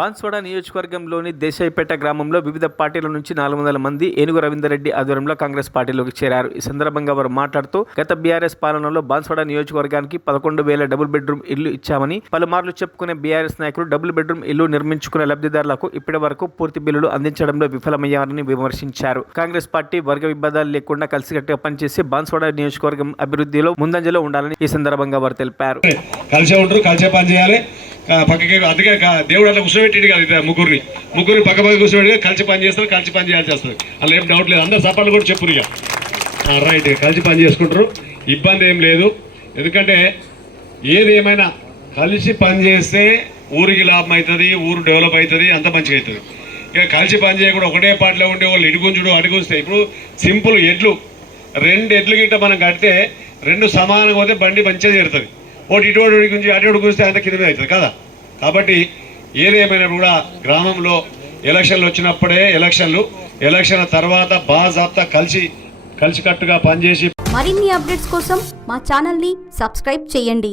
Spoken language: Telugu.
బాన్స్వాడ నియోజకవర్గంలోని దేశాయిపేట గ్రామంలో వివిధ పార్టీల నుంచి 400 మంది ఏనుగు రవీందర్ రెడ్డి ఆధ్వర్యంలో కాంగ్రెస్ పార్టీలోకి చేరారు. ఈ సందర్భంగా వారు మాట్లాడుతూ గత బీఆర్ఎస్ పాలనలో బాన్స్వాడ నియోజకవర్గానికి 11,000 డబుల్ బెడ్రూమ్ ఇల్లు ఇచ్చామని పలుమార్లు చెప్పుకునే బీఆర్ఎస్ నాయకులు డబుల్ బెడ్రూమ్ ఇల్లు నిర్మించుకునే లబ్ధిదారులకు ఇప్పటి వరకు పూర్తి బిల్లులు అందించడంలో విఫలమయ్యారని విమర్శించారు. కాంగ్రెస్ పార్టీ వర్గ విభేదాలు లేకుండా కలిసికట్టుగా పనిచేసి బాన్స్వాడ నియోజకవర్గం అభివృద్ధిలో ముందంజలో ఉండాలని ఈ సందర్భంగా వారు తెలిపారు. పక్కకి అందుకే దేవుడు అట్లా కూర్చోబెట్టి కదా ముగ్గురిని పక్క కూర్చోబెట్టి కలిసి పని చేస్తారు, కలిసి పని చేయాల్సి వస్తుంది. అలా ఏం డౌట్ లేదు. అందరు సపాలు కూడా చెప్పురు ఇక రైట్, కలిసి పని చేసుకుంటారు, ఇబ్బంది ఏం లేదు. ఎందుకంటే ఏదేమైనా కలిసి పని చేస్తే ఊరికి లాభం అవుతుంది, ఊరు డెవలప్ అవుతుంది, అంత మంచిగా అవుతుంది. ఇక కలిసి పని చేయకుండా ఒకటే పాటలో ఉండే వాళ్ళు ఇడుగుంచుడు అడుగుస్తే ఇప్పుడు సింపుల్ ఎడ్లు 2 ఎడ్లు గిట్ట మనం కడితే 2 సమానంగా పోతే బండి మంచిగా చేరుతుంది. ఒకటి ఇటువంటి గురించి అటు గురిస్తే అంత కింద అవుతుంది కదా. కాబట్టి ఏదేమైనా కూడా గ్రామంలో ఎలక్షన్లు వచ్చినప్పుడే ఎలక్షన్ల తర్వాత బాజాబ్తా కలిసికట్టుగా పనిచేసి మరిన్ని అప్డేట్స్ కోసం మా ఛానల్ని సబ్స్క్రైబ్ చేయండి.